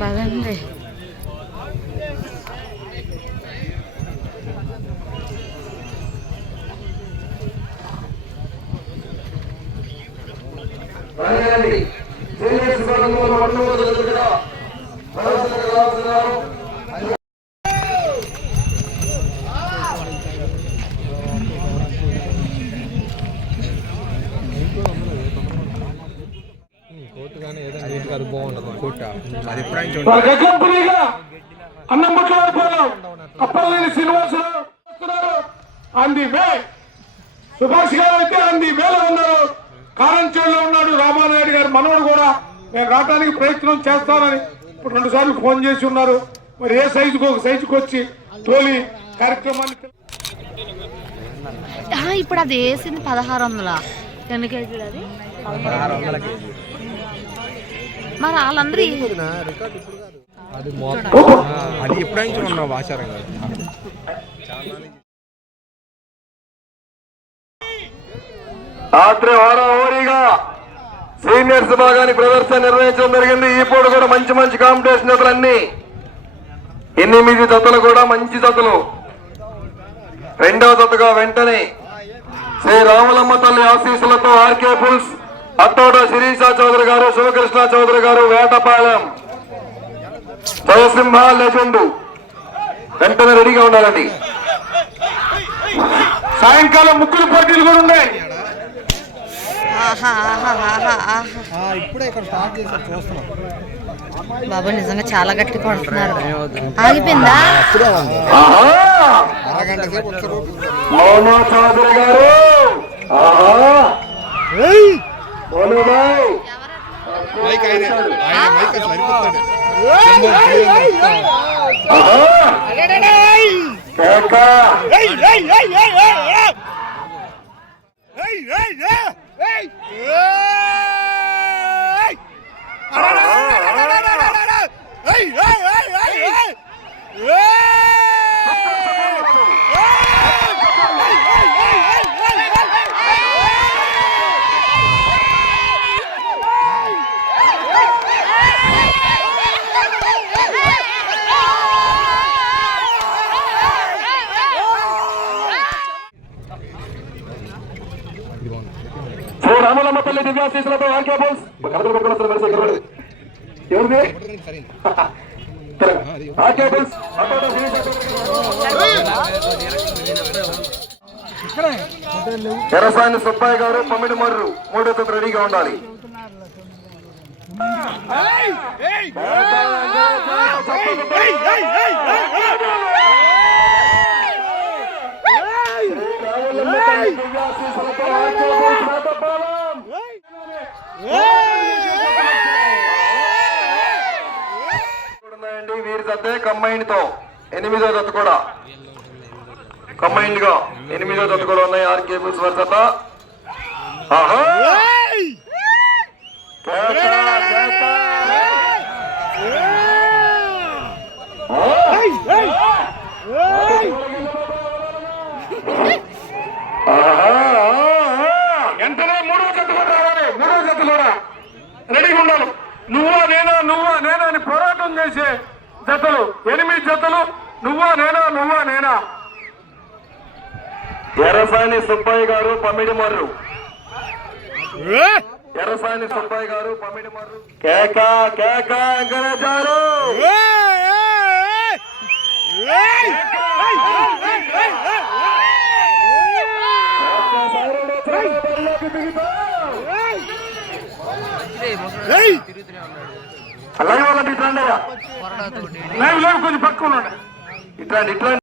పదండి. అప్పలనేని శ్రీనివాసరావు అంది వే. సుభాష్ గారు అయితే అంది వేలో ఉన్నారు. కారంచేలో ఉన్నాడు రామానాయుడు గారు మనోడు కూడా. నేను రావడానికి ప్రయత్నం చేస్తానని ఇప్పుడు 2 సార్లు ఫోన్ చేసి ఉన్నారు. మరి ఏ సైజుకు ఒక సైజుకు వచ్చి తోలి కార్యక్రమాన్ని. ఇప్పుడు అది వేసింది 1600. ఎన్ని కేజీలు అది? 1600 కేజీ. మరి వాళ్ళందరూ అది ఎప్పుడైనా ఉన్నావు ఆచారం కాదు. రాత్రి హోరాహోరీగా సీనియర్స్ భాగాన్ని ప్రదర్శన నిర్వహించడం జరిగింది. ఈ పూట కూడా మంచి మంచి కాంపిటీషన్ జతలన్నీ 8 జతలు కూడా మంచి జతలు. 2వ జతగా వెంటనే శ్రీ రాములమ్మ తల్లి ఆశీస్సులతో ఆర్కే పుల్స్ అత్తోట శిరీష చౌదరి గారు, శివకృష్ణ చౌదరి గారు, వేటపాలెం జయసింహ లెజెండు వెంటనే రెడీగా ఉండాలండి. సాయంకాలం ముగ్గురు పోటీలు కూడా ఉన్నాయి. బాబు నిజంగా చాలా గట్టి పడుతున్నారు. ఆగిపోయిందా? మౌనా చౌదరి గారు, రాములమ్మ తల్లి దివ్యాశీసులతో ఆర్కే బోల్స్ ఎవరిది ఆర్కే బోల్స్ ఎర్రసాని సుబ్బాయి గారు, పమ్మిడి మర్రు 3వ జత రెడీగా ఉండాలి. వీరి జతే కంబైండ్ తో 8వ జత కూడా కంబైండ్ గా 8వ జత కూడా ఉన్నాయి. ఆర్ కేబుల్స్ వారి జత. వెంటనే 3వ జత కూడా రావాలి. 3వ జత కూడా రెడీగా ఉండాలి. నువ్వా నేనా అని పోరాటం చేసే జతలు 8 జతలు. నువ్వా నేనా. ఎర్రసాని సుబ్బాయి గారు, పమ్మిడి మర్రు. ఎర్రసాని సుబ్బాయి గారు, పమ్మిడి మర్రు. కేక వెంకటాచారు. లైవ్ వాళ్ళకి ఇట్లా కొంచెం పక్కన ఇట్లా